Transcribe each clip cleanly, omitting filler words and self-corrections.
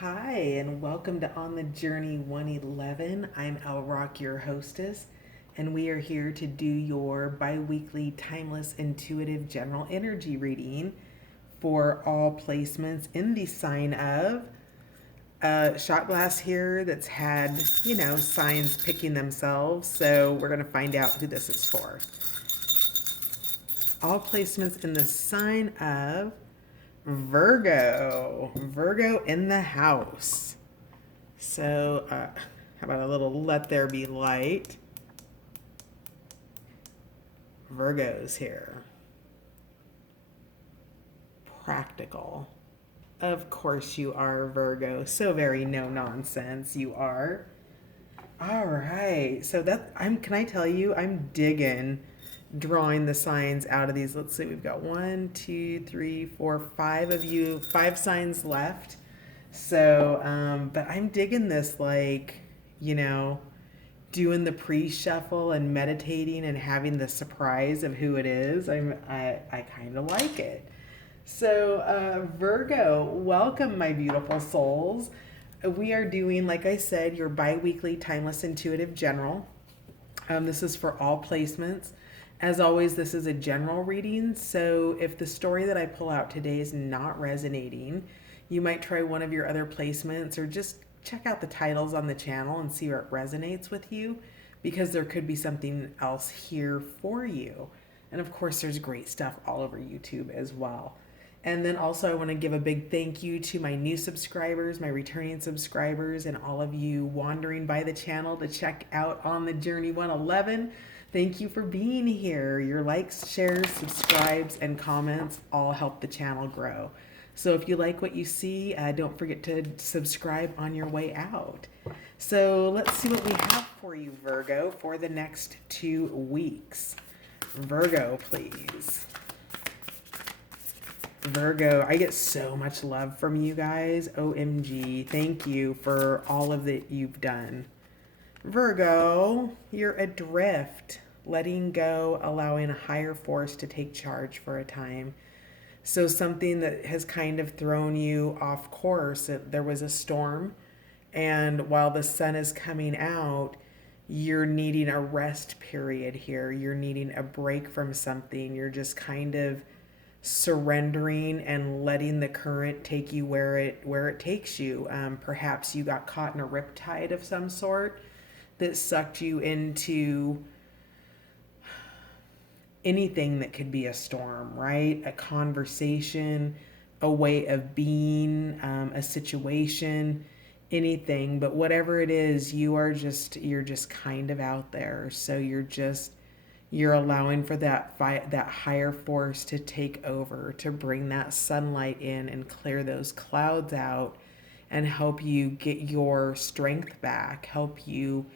Hi, and welcome to On the Journey 111. I'm El Rock, your hostess, and we are here to do your bi weekly timeless intuitive general energy reading for all placements in the sign of a shot glass here that's had, signs picking themselves. So we're going to find out who this is for. All placements in the sign of Virgo. Virgo in the house. So, how about a little let there be light? Virgo's here. Practical. Of course you are, Virgo. So very no nonsense you are. All right. So can I tell you, I'm digging drawing the signs out of these. Let's see, we've got 1, 2, 3, 4, 5 of you, 5 signs left. So, but I'm digging this, you know, doing the pre-shuffle and meditating and having the surprise of who it is. I kind of like it. So, Virgo, welcome, my beautiful souls. We are doing, like I said, your bi-weekly timeless intuitive general. This is for all placements. As always, this is a general reading, so if the story that I pull out today is not resonating, you might try one of your other placements or just check out the titles on the channel and see where it resonates with you, because there could be something else here for you. And of course, there's great stuff all over YouTube as well. And then also, I want to give a big thank you to my new subscribers, my returning subscribers, and all of you wandering by the channel to check out On the Journey 111. Thank you for being here. Your likes, shares, subscribes, and comments all help the channel grow. So if you like what you see, don't forget to subscribe on your way out. So let's see what we have for you, Virgo, for the next 2 weeks. Virgo, please. Virgo, I get so much love from you guys. OMG. Thank you for all of that you've done. Virgo, you're adrift, letting go, allowing a higher force to take charge for a time. So something that has kind of thrown you off course. There was a storm, and while the sun is coming out, you're needing a rest period here. You're needing a break from something. You're just kind of surrendering and letting the current take you where it takes you. Perhaps you got caught in a riptide of some sort that sucked you into anything that could be a storm, right? A conversation, a way of being, a situation, anything. But whatever it is, you're just kind of out there. So you're allowing for that higher force to take over, to bring that sunlight in and clear those clouds out and help you get your strength back, help you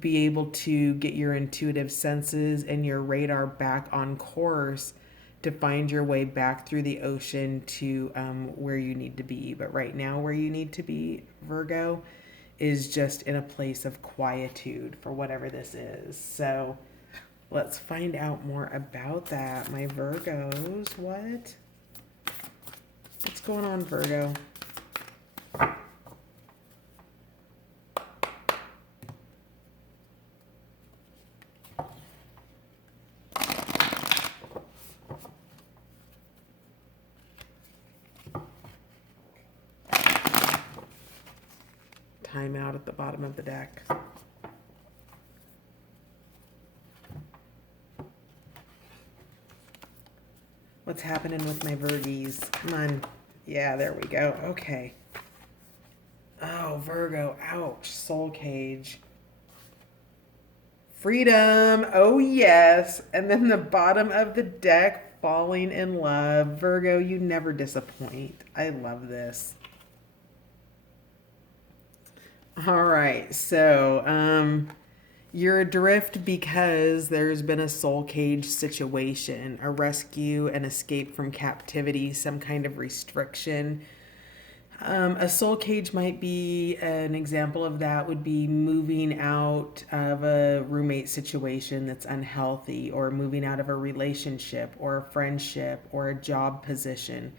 be able to get your intuitive senses and your radar back on course to find your way back through the ocean to where you need to be. But right now, where you need to be, Virgo, is just in a place of quietude for whatever this is. So let's find out more about that, my Virgos. What's going on, Virgo? Time out at the bottom of the deck. What's happening with my Virgies? Come on. Yeah, there we go. Okay. Oh, Virgo. Ouch. Soul cage. Freedom. Oh, yes. And then the bottom of the deck, falling in love. Virgo, you never disappoint. I love this. All right. So, you're adrift because there's been a soul cage situation, a rescue, an escape from captivity, some kind of restriction. A soul cage might be an example of that, would be moving out of a roommate situation that's unhealthy, or moving out of a relationship or a friendship or a job position.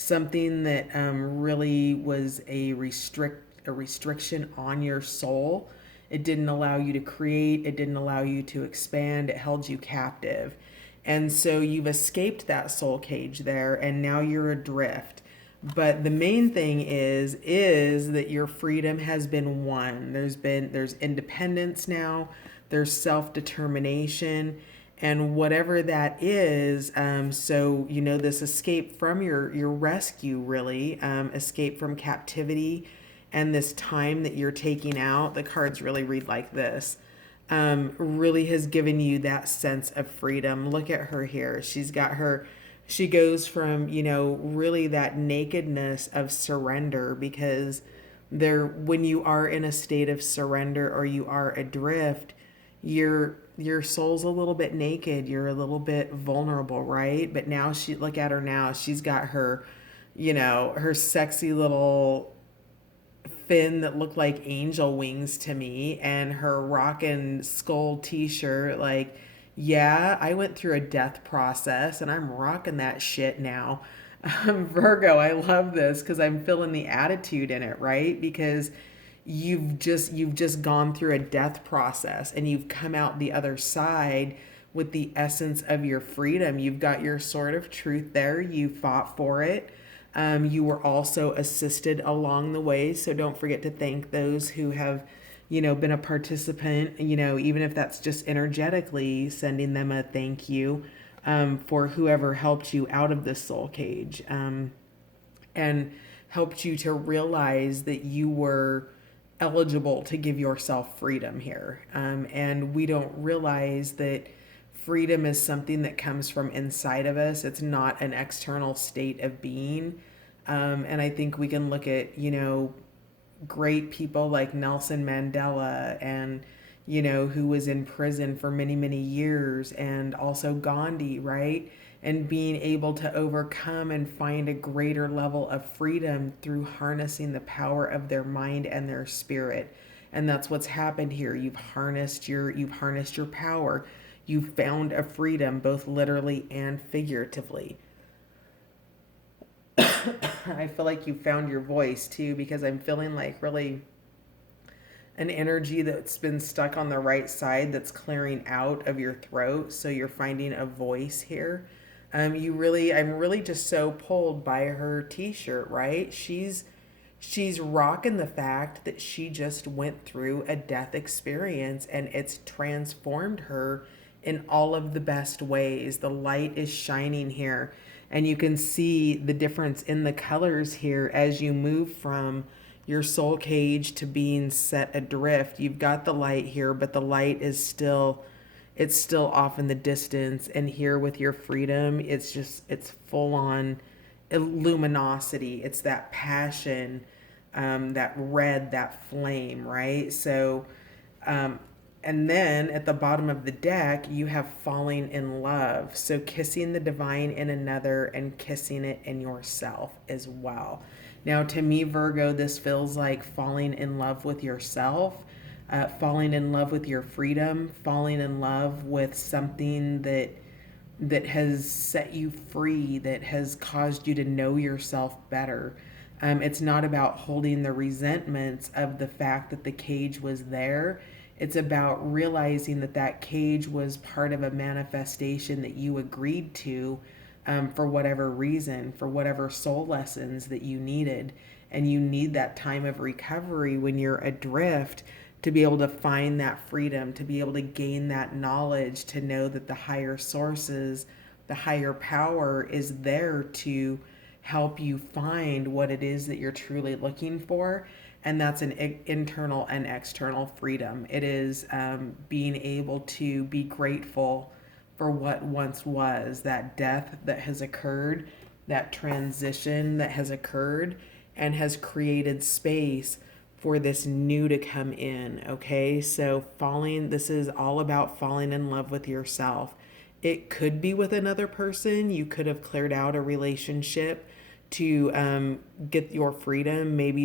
something that really was a restriction on your soul. It didn't allow you to create, it didn't allow you to expand, it held you captive. And so you've escaped that soul cage there, and now you're adrift. But the main thing is that your freedom has been won. There's independence now, there's self-determination, and whatever that is, so this escape from your rescue, really, escape from captivity, and this time that you're taking out, the cards really read like this, really has given you that sense of freedom. Look at her here. She goes from, really that nakedness of surrender, because when you are in a state of surrender or you are adrift, your soul's a little bit naked, you're a little bit vulnerable, right? But now look at her now. She's got her, her sexy little fin that looked like angel wings to me, and her rockin' skull t-shirt. Like, yeah, I went through a death process and I'm rocking that shit now. Virgo, I love this because I'm feeling the attitude in it, right? Because you've just gone through a death process and you've come out the other side with the essence of your freedom. You've got your sword of truth there. You fought for it. You were also assisted along the way. So don't forget to thank those who have, been a participant, even if that's just energetically sending them a thank you, for whoever helped you out of this soul cage, and helped you to realize that you were eligible to give yourself freedom here. And we don't realize that freedom is something that comes from inside of us. It's not an external state of being. And I think we can look at, great people like Nelson Mandela, and, who was in prison for many, many years, and also Gandhi, right? And being able to overcome and find a greater level of freedom through harnessing the power of their mind and their spirit. And that's what's happened here. You've harnessed your power. You've found a freedom, both literally and figuratively. I feel like you found your voice too, because I'm feeling like really an energy that's been stuck on the right side that's clearing out of your throat. So you're finding a voice here. I'm really just so pulled by her t-shirt, right? She's rocking the fact that she just went through a death experience and it's transformed her in all of the best ways. The light is shining here, and you can see the difference in the colors here as you move from your soul cage to being set adrift. You've got the light here, but the light is still, it's still off in the distance. And here with your freedom, it's full on luminosity. It's that passion, that red, that flame, right? So, and then at the bottom of the deck, you have falling in love. So kissing the divine in another and kissing it in yourself as well. Now, to me, Virgo, this feels like falling in love with yourself, falling in love with your freedom, falling in love with something that has set you free, that has caused you to know yourself better. It's not about holding the resentments of the fact that the cage was there. It's about realizing that that cage was part of a manifestation that you agreed to, for whatever reason, for whatever soul lessons that you needed. And you need that time of recovery when you're adrift to be able to find that freedom, to be able to gain that knowledge, to know that the higher sources, the higher power is there to help you find what it is that you're truly looking for. And that's an internal and external freedom. It is being able to be grateful for what once was, that death that has occurred, that transition that has occurred, and has created space for this new to come in. Okay, so this is all about falling in love with yourself. It could be with another person. You could have cleared out a relationship to get your freedom. Maybe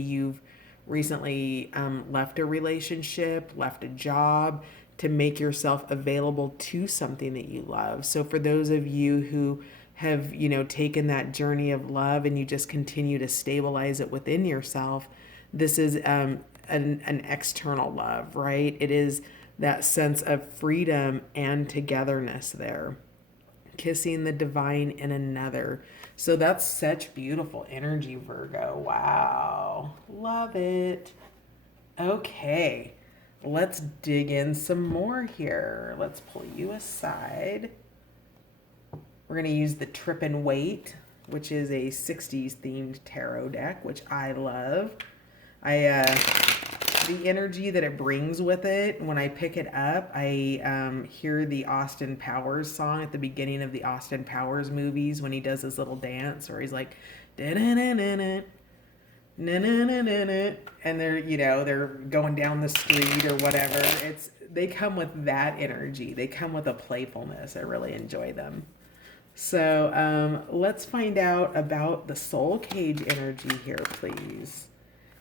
you've recently left a relationship, left a job to make yourself available to something that you love. So for those of you who have, taken that journey of love and you just continue to stabilize it within yourself. This is an external love, right? It is that sense of freedom and togetherness there. Kissing the divine in another. So that's such beautiful energy, Virgo. Wow. Love it. Okay. Let's dig in some more here. Let's pull you aside. We're going to use the Trip and Wait, which is a 60s themed tarot deck, which I love. The energy that it brings with it, when I pick it up, I hear the Austin Powers song at the beginning of the Austin Powers movies when he does his little dance where he's like, da-na-na-na-na, na-na-na-na-na, and they're going down the street or whatever. They come with that energy. They come with a playfulness. I really enjoy them. So let's find out about the soul cage energy here, please.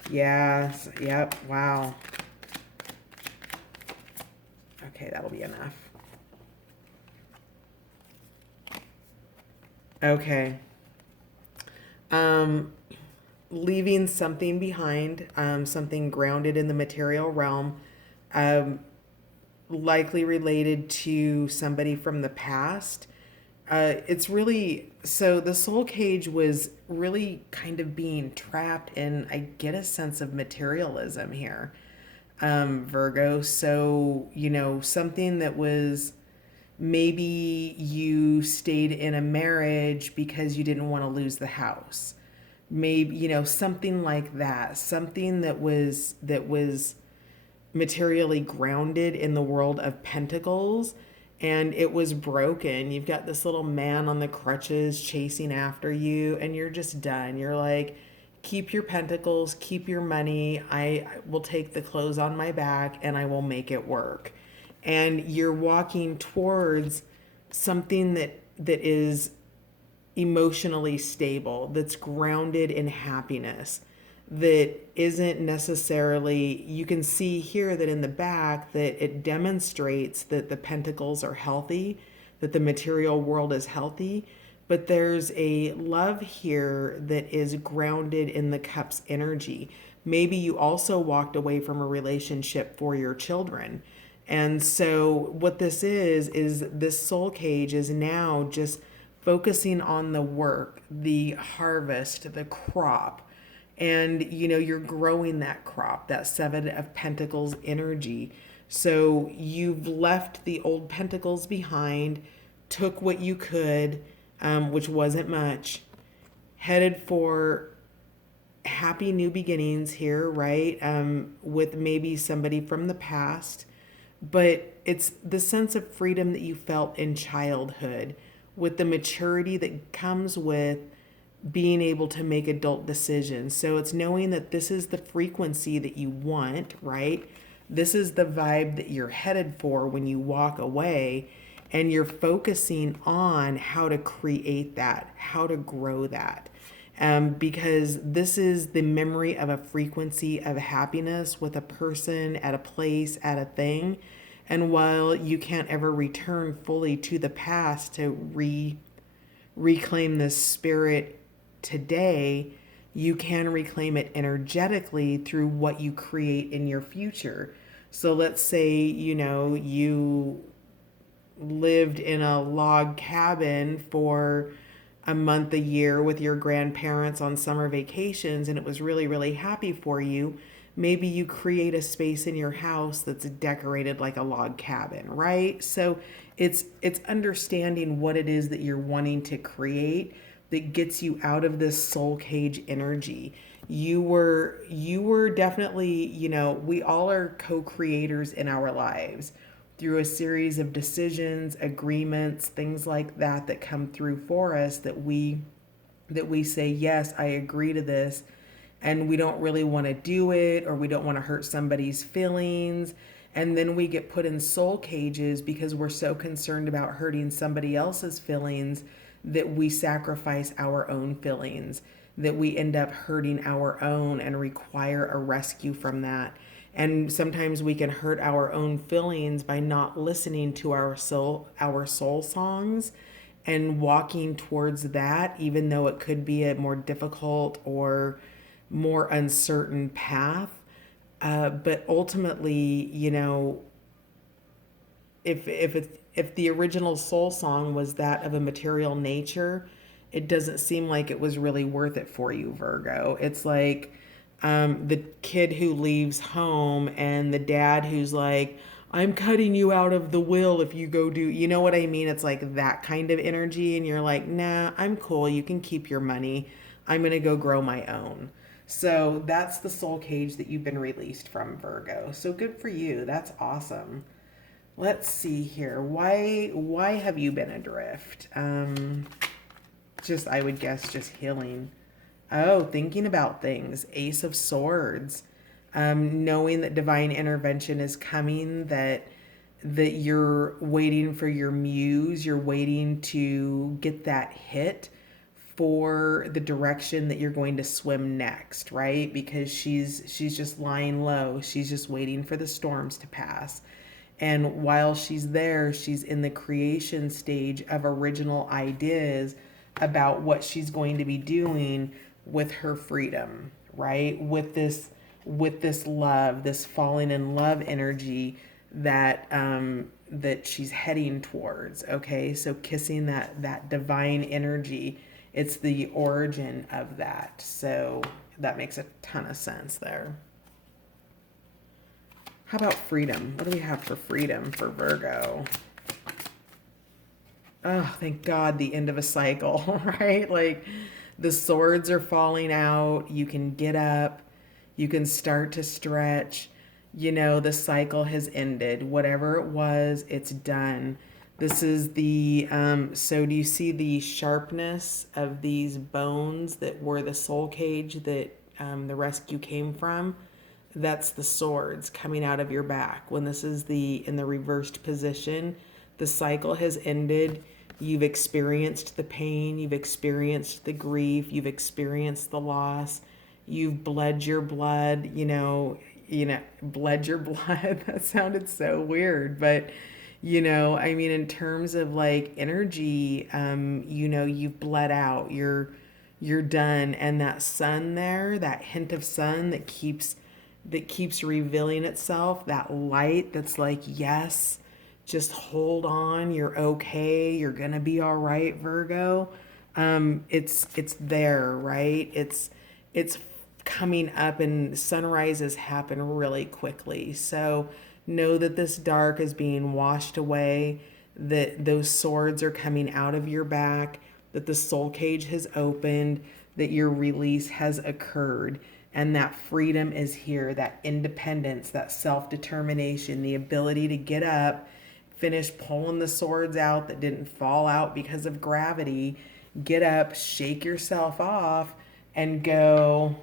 Yes, yep, wow. Okay, that'll be enough. Okay. Leaving something behind, something grounded in the material realm, likely related to somebody from the past. It's really, so the soul cage was really kind of being trapped in, I get a sense of materialism here, Virgo. So, something that was, maybe you stayed in a marriage because you didn't want to lose the house. Maybe, something like that. Something that was materially grounded in the world of pentacles, and it was broken. You've got this little man on the crutches chasing after you, and you're just done. You're like, keep your pentacles, keep your money. I will take the clothes on my back and I will make it work. And you're walking towards something that is emotionally stable, that's grounded in happiness, that isn't necessarily, you can see here that in the back that it demonstrates that the pentacles are healthy, that the material world is healthy, but there's a love here that is grounded in the cups energy. Maybe you also walked away from a relationship for your children. And so what this is this soul cage is now just focusing on the work, the harvest, the crop, and you're growing that crop, that Seven of Pentacles energy. So you've left the old pentacles behind, took what you could, which wasn't much, headed for happy new beginnings here, right? With maybe somebody from the past, but it's the sense of freedom that you felt in childhood, with the maturity that comes with being able to make adult decisions. So it's knowing that this is the frequency that you want, right? This is the vibe that you're headed for when you walk away, and you're focusing on how to create that, how to grow that. Because this is the memory of a frequency of happiness with a person, at a place, at a thing. And while you can't ever return fully to the past to reclaim this spirit today, you can reclaim it energetically through what you create in your future. So let's say, you lived in a log cabin for a month a year with your grandparents on summer vacations, and it was really, really happy for you. Maybe you create a space in your house that's decorated like a log cabin, right? So it's understanding what it is that you're wanting to create that gets you out of this soul cage energy. You were definitely, we all are co-creators in our lives through a series of decisions, agreements, things like that come through for us, that we say, yes, I agree to this, and we don't really want to do it, or we don't want to hurt somebody's feelings. And then we get put in soul cages because we're so concerned about hurting somebody else's feelings that we sacrifice our own feelings, that we end up hurting our own and require a rescue from that. And sometimes we can hurt our own feelings by not listening to our soul songs and walking towards that, even though it could be a more difficult or more uncertain path. But ultimately, if the original soul song was that of a material nature, it doesn't seem like it was really worth it for you, Virgo. It's like the kid who leaves home and the dad who's like, I'm cutting you out of the will if you go do, you know what I mean? It's like that kind of energy. And you're like, nah, I'm cool. You can keep your money. I'm going to go grow my own. So that's the soul cage that you've been released from, Virgo. So good for you. That's awesome. Let's see here. Why have you been adrift? Just I would guess just healing. Oh, thinking about things. Ace of Swords. Knowing that divine intervention is coming, that you're waiting for your muse, you're waiting to get that hit for the direction that you're going to swim next, right? Because she's just lying low. She's just waiting for the storms to pass. And while she's there, she's in the creation stage of original ideas about what she's going to be doing with her freedom, right? With this love, this falling in love energy that she's heading towards. Okay, so kissing that divine energy, it's the origin of that. So that makes a ton of sense there. How about freedom? What do we have for freedom for Virgo? Oh, thank God, the end of a cycle, right? Like the swords are falling out. You can get up. You can start to stretch. The cycle has ended. Whatever it was, it's done. This is so do you see the sharpness of these bones that were the soul cage that the rescue came from? That's the swords coming out of your back. When this is in the reversed position, the cycle has ended. You've experienced the pain, you've experienced the grief, you've experienced the loss, you've bled your blood, bled your blood. That sounded so weird, but I mean, in terms of like energy, you've bled out, you're done. And that sun there, that hint of sun that keeps revealing itself, that light that's like, yes, just hold on, you're okay, you're gonna be all right, Virgo. It's there, right? It's coming up, and sunrises happen really quickly. So know that this dark is being washed away, that those swords are coming out of your back, that the soul cage has opened, that your release has occurred, and that freedom is here, that independence, that self-determination, the ability to get up, finish pulling the swords out that didn't fall out because of gravity, get up, shake yourself off, and go,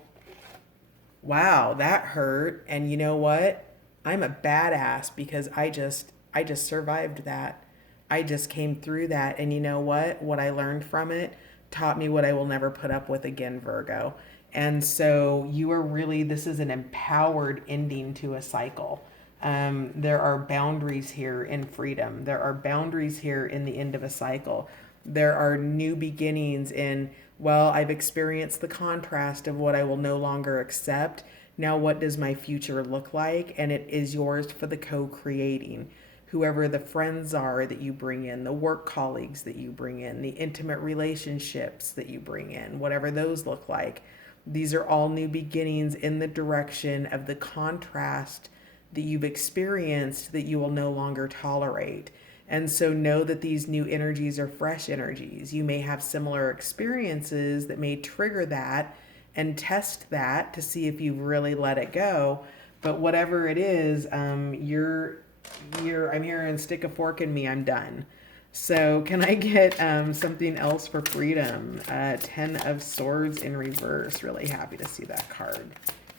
wow, that hurt. And you know what? I'm a badass because I just survived that. I just came through that. And you know what? What I learned from it taught me what I will never put up with again, Virgo. And so this is an empowered ending to a cycle. There are boundaries here in freedom. There are boundaries here in the end of a cycle. There are new beginnings in, well, I've experienced the contrast of what I will no longer accept. Now, what does my future look like? And it is yours for the co-creating. Whoever the friends are that you bring in, the work colleagues that you bring in, the intimate relationships that you bring in, whatever those look like. These are all new beginnings in the direction of the contrast that you've experienced that you will no longer tolerate. And so know that these new energies are fresh energies. You may have similar experiences that may trigger that, and test that to see if you've really let it go. But whatever it is, I'm hearing stick a fork in me, I'm done. So can I get something else for freedom? 10 of Swords in reverse. Really happy to see that card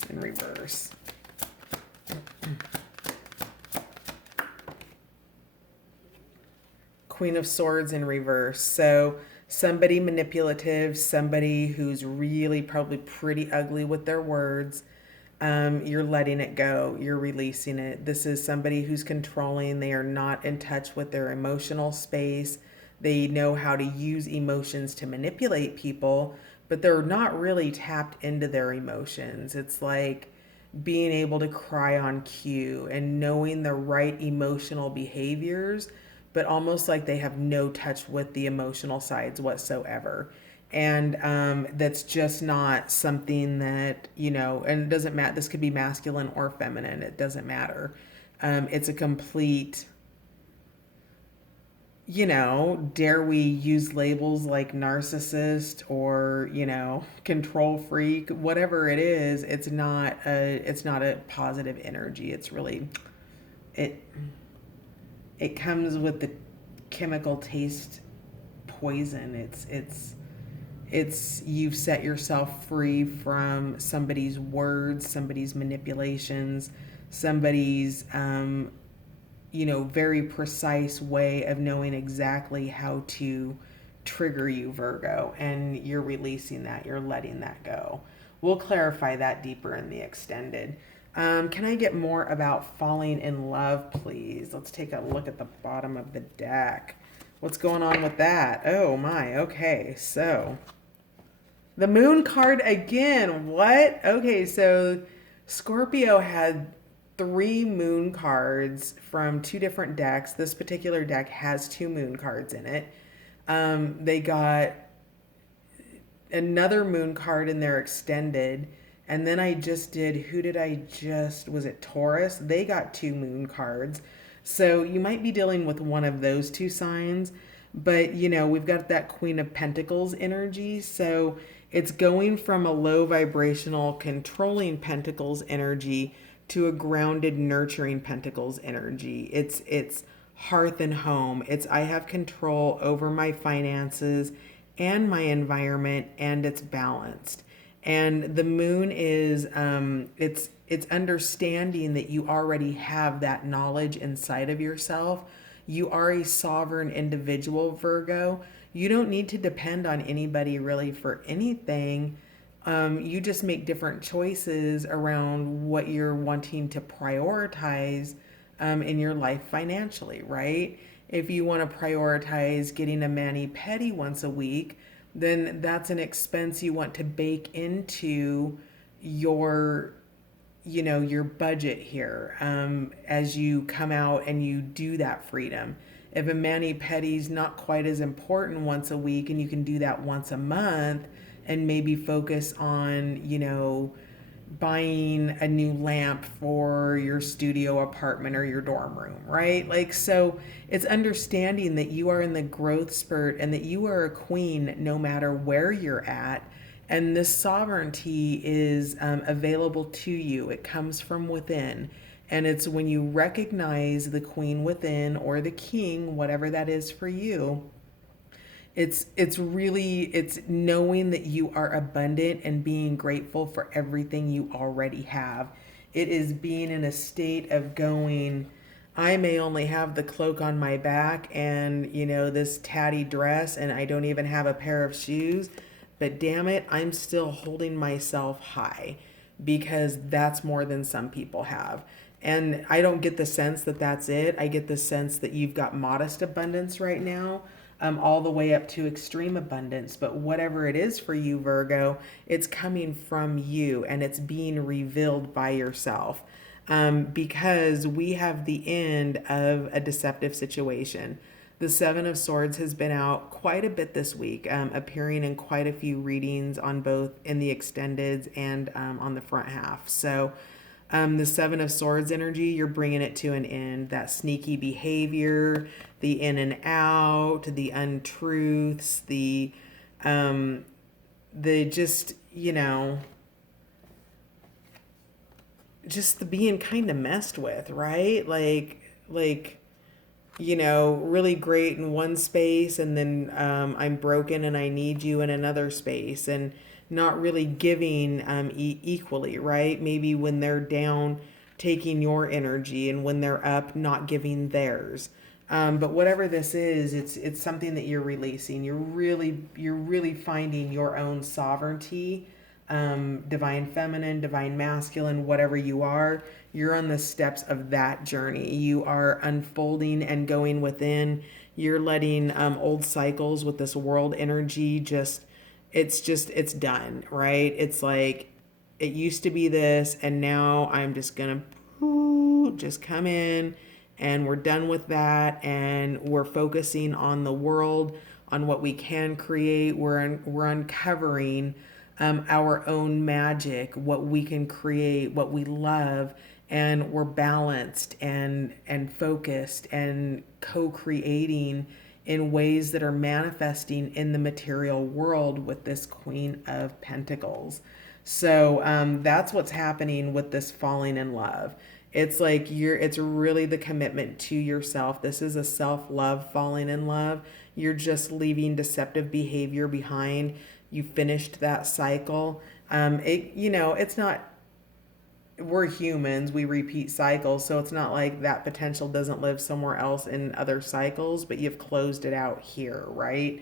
in reverse. Queen of Swords in reverse. So somebody manipulative, somebody who's really probably pretty ugly with their words. You're letting it go. You're releasing it. This is somebody who's controlling. They are not in touch with their emotional space. They know how to use emotions to manipulate people, but they're not really tapped into their emotions. It's like being able to cry on cue and knowing the right emotional behaviors, but almost like they have no touch with the emotional sides whatsoever. And that's just not something that, and it doesn't matter. This could be masculine or feminine, it doesn't matter. It's a complete, dare we use labels like narcissist or, control freak, whatever it is, it's not a positive energy. It's really it it comes with the chemical taste poison. It's you've set yourself free from somebody's words, somebody's manipulations, somebody's very precise way of knowing exactly how to trigger you, Virgo, and you're releasing that, you're letting that go. We'll clarify that deeper in the extended. Can I get more about falling in love, please? Let's take a look at the bottom of the deck. What's going on with that? Oh my, okay, so the moon card again. What? Okay, so Scorpio had three moon cards from two different decks. This particular deck has two moon cards in it. They got another moon card in their extended. And then I just did, who did I just, was it Taurus? They got two moon cards. So you might be dealing with one of those two signs. But, we've got that Queen of Pentacles energy. So it's going from a low vibrational, controlling Pentacles energy to a grounded, nurturing Pentacles energy. It's hearth and home. It's I have control over my finances and my environment, and it's balanced. And the moon is it's understanding that you already have that knowledge inside of yourself. You are a sovereign individual, Virgo. You don't need to depend on anybody really for anything. You just make different choices around what you're wanting to prioritize in your life financially, right? If you want to prioritize getting a mani-pedi once a week, then that's an expense you want to bake into your your budget here as you come out and you do that freedom. If a mani-pedi is not quite as important once a week and you can do that once a month and maybe focus on buying a new lamp for your studio apartment or your dorm room, right? Like, so it's understanding that you are in the growth spurt and that you are a queen no matter where you're at. And this sovereignty is available to you. It comes from within. And it's when you recognize the queen within or the king, whatever that is for you, it's knowing that you are abundant and being grateful for everything you already have. It is being in a state of going, I may only have the cloak on my back and this tatty dress, and I don't even have a pair of shoes, but damn it, I'm still holding myself high because that's more than some people have. And I don't get the sense that that's it. I get the sense that you've got modest abundance right now, all the way up to extreme abundance. But whatever it is for you, Virgo, it's coming from you and it's being revealed by yourself. Because we have the end of a deceptive situation. The Seven of Swords has been out quite a bit this week, appearing in quite a few readings on both in the extendeds and on the front half. So the Seven of Swords energy, you're bringing it to an end. That sneaky behavior, the in and out, the untruths, the just, just the being kind of messed with, right? Like, really great in one space, and then I'm broken and I need you in another space, and not really giving equally, right? Maybe when they're down, taking your energy, and when they're up, not giving theirs. But whatever this is, it's something that you're releasing. You're really finding your own sovereignty, divine feminine, divine masculine, whatever you are. You're on the steps of that journey. You are unfolding and going within. You're letting old cycles with this world energy it's done, right? It's like it used to be this, and now I'm just gonna just come in, and we're done with that, and we're focusing on the world, on what we can create. We're uncovering our own magic, what we can create, what we love, and we're balanced and focused and co-creating in ways that are manifesting in the material world with this Queen of Pentacles. So that's what's happening with this falling in love. It's like it's really the commitment to yourself. This is a self-love falling in love. You're just leaving deceptive behavior behind. You finished that cycle. It's not, we're humans, we repeat cycles, so it's not like that potential doesn't live somewhere else in other cycles, but you've closed it out here, right?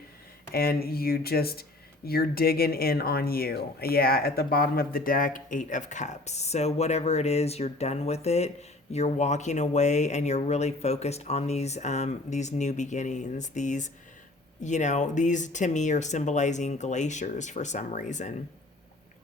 And you're digging in on you. Yeah, at the bottom of the deck, 8 of Cups. So whatever it is, you're done with it. You're walking away, and you're really focused on these new beginnings. These to me are symbolizing glaciers for some reason.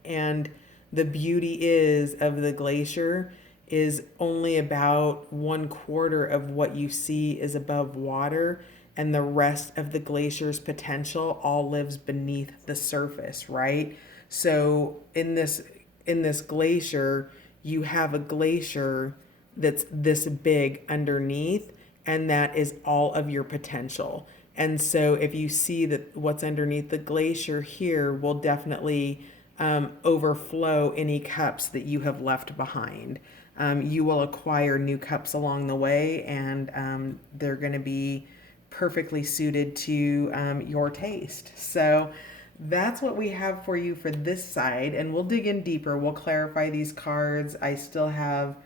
And the beauty is of the glacier is only about 1/4 of what you see is above water, and the rest of the glacier's potential all lives beneath the surface, right? So in this glacier, you have a glacier that's this big underneath, and that is all of your potential. And so if you see that what's underneath the glacier here will definitely overflow any cups that you have left behind. You will acquire new cups along the way, and they're going to be perfectly suited to your taste. So that's what we have for you for this side, and we'll dig in deeper. We'll clarify these cards. I still have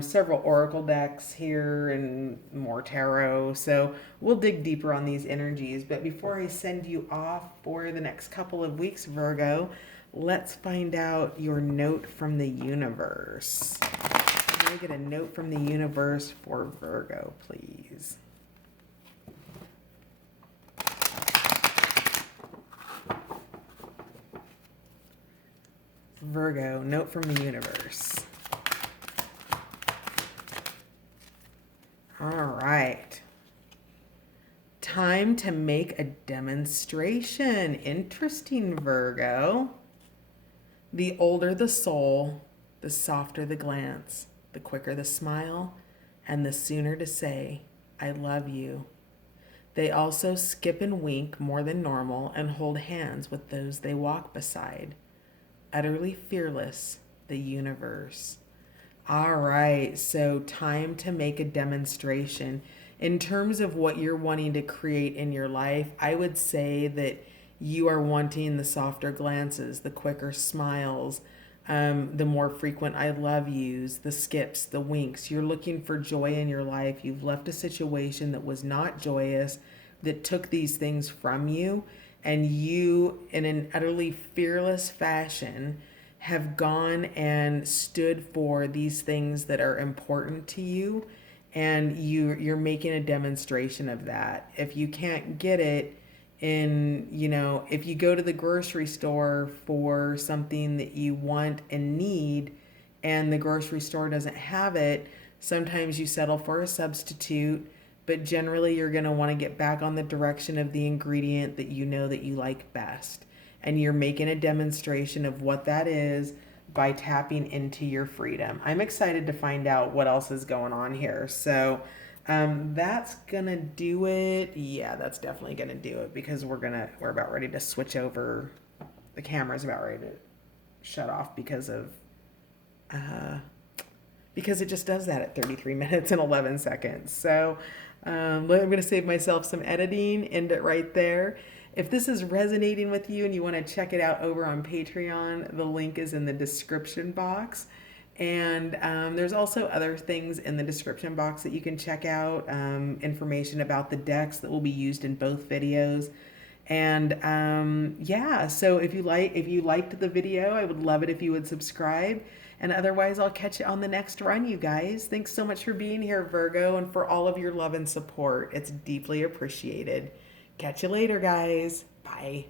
several oracle decks here and more tarot, so we'll dig deeper on these energies. But before I send you off for the next couple of weeks, Virgo, let's find out your note from the universe. Can I get a note from the universe for Virgo, please? Virgo, note from the universe. All right. Time to make a demonstration. Interesting, Virgo. The older the soul, the softer the glance, the quicker the smile, and the sooner to say, I love you. They also skip and wink more than normal and hold hands with those they walk beside. Utterly fearless, the universe. All right, so time to make a demonstration. In terms of what you're wanting to create in your life, I would say that you are wanting the softer glances, the quicker smiles, the more frequent I love yous, the skips, the winks. You're looking for joy in your life. You've left a situation that was not joyous, that took these things from you, and you, in an utterly fearless fashion, have gone and stood for these things that are important to you, and you're making a demonstration of that. If you can't get it if you go to the grocery store for something that you want and need, and the grocery store doesn't have it, sometimes you settle for a substitute, but generally you're going to want to get back on the direction of the ingredient that you know that you like best. And you're making a demonstration of what that is by tapping into your freedom. I'm excited to find out what else is going on here. So that's gonna do it. Yeah, that's definitely gonna do it, because we're about ready to switch over. The camera's about ready to shut off because it just does that at 33 minutes and 11 seconds. So I'm gonna save myself some editing, end it right there. If this is resonating with you and you want to check it out over on Patreon, the link is in the description box. And there's also other things in the description box that you can check out, information about the decks that will be used in both videos. And yeah, so if you liked the video, I would love it if you would subscribe. And otherwise, I'll catch you on the next run, you guys. Thanks so much for being here, Virgo, and for all of your love and support. It's deeply appreciated. Catch you later, guys. Bye.